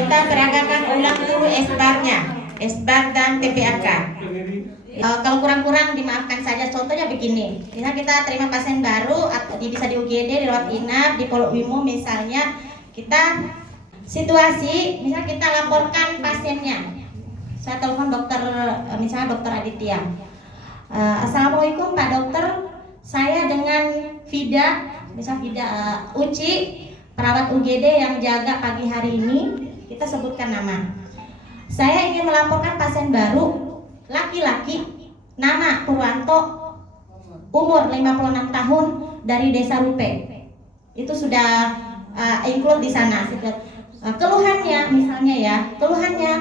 kita peragakan ulang dulu SBAR dan TPAK. Kalau kurang-kurang dimaafkan saja. Contohnya begini, misal kita terima pasien baru atau bisa di UGD, di rawat inap, di Polok Wimo misalnya, kita situasi, misal kita laporkan pasiennya. Saya telepon dokter, misalnya dokter Aditya. Assalamualaikum Pak Dokter, saya dengan Vida, misal Vida Uci, perawat UGD yang jaga pagi hari ini, kita sebutkan nama. Saya ingin melaporkan pasien baru, laki-laki, nama Purwanto, umur 56 tahun, dari Desa Rupe. Itu sudah include di sana. Keluhannya misalnya ya, keluhannya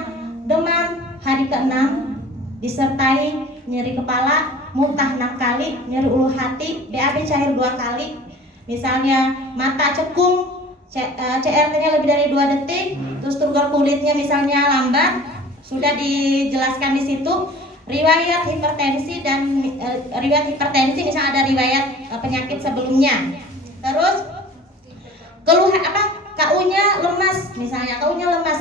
demam hari ke-6 disertai nyeri kepala, muntah 6 kali, nyeri ulu hati, BAB cair 2 kali. Misalnya mata cekung, CRT-nya lebih dari 2 detik, terus turgor kulitnya misalnya lambat, sudah dijelaskan di situ. Riwayat hipertensi dan riwayat hipertensi, misalnya ada riwayat penyakit sebelumnya. Terus keluhan KU-nya lemas, misalnya KU-nya lemas,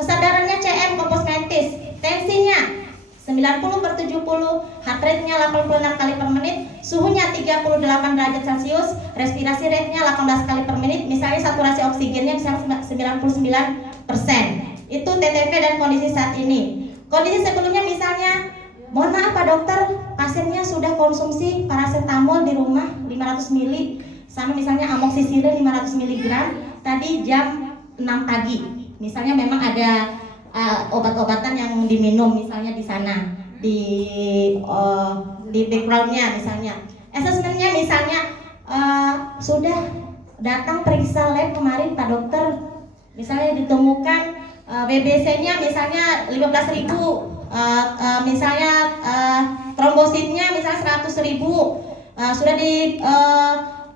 kesadarannya CM komposmentis, tensinya 90/70, heart rate-nya 86 kali per menit, suhunya 38 derajat Celcius, respirasi rate-nya 18 kali per menit, misalnya saturasi oksigennya misalnya 99%. Itu TTP dan kondisi saat ini. Kondisi sebelumnya misalnya, mohon maaf Pak Dokter, pasiennya sudah konsumsi paracetamol di rumah 500 ml, sama misalnya amoxicillin 500 mg tadi jam 6 pagi. Misalnya memang ada obat-obatan yang diminum misalnya di sana, di backgroundnya misalnya. Assessmentnya misalnya sudah datang periksa lab kemarin Pak Dokter, misalnya ditemukan BBC-nya misalnya 15.000, misalnya trombositnya misalnya 100.000,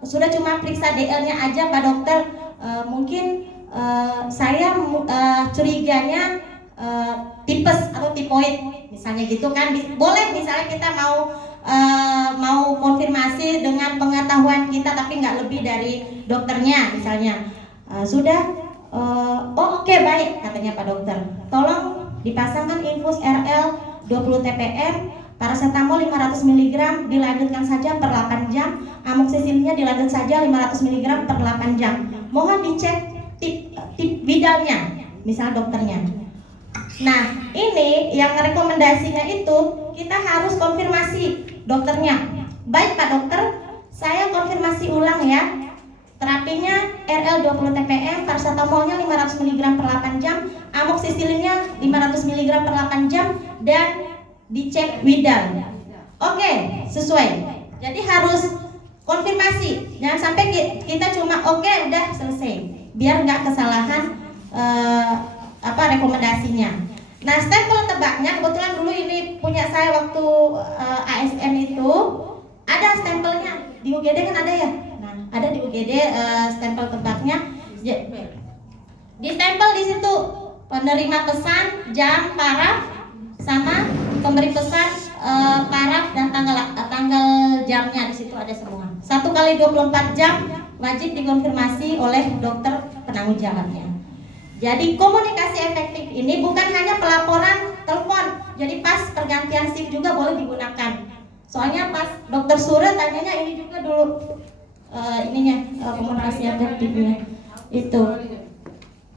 sudah cuma periksa DL-nya aja Pak Dokter, mungkin saya curiganya tipes atau tipoid misalnya gitu kan. Boleh misalnya kita mau konfirmasi dengan pengetahuan kita tapi nggak lebih dari dokternya misalnya. Oke, baik katanya Pak Dokter, tolong dipasangkan infus RL 20 TPM, paracetamol 500 mg dilanjutkan saja per 8 jam, amoxicillinnya dilanjut saja 500 mg per 8 jam. Mohon dicek tip Vidalnya, misal dokternya. Nah, ini yang rekomendasinya itu kita harus konfirmasi dokternya. Baik Pak Dokter, saya konfirmasi ulang ya. Terapinya RL 20 TPM, paracetamolnya 500 mg per 8 jam, amoxicillinnya 500 mg per 8 jam, dan dicek Widal. Oke, sesuai. Jadi harus konfirmasi. Jangan sampai kita cuma oke, udah selesai. Biar nggak kesalahan rekomendasinya. Nah, stempel tebaknya kebetulan dulu ini punya saya waktu ASN itu ada stempelnya. Di UGD kan ada ya? Nah, ada di UGD stempel tebaknya. Di stempel di situ penerima pesan, jam, paraf, sama pemberi pesan, paraf dan tanggal jamnya di situ ada semua. 1 kali 24 jam wajib dikonfirmasi oleh dokter penanggung jawabnya. Jadi komunikasi efektif ini bukan hanya pelaporan telepon. Jadi pas pergantian shift juga boleh digunakan. Soalnya pas dokter Sura tanyanya ini juga dulu komunikasi efektifnya itu.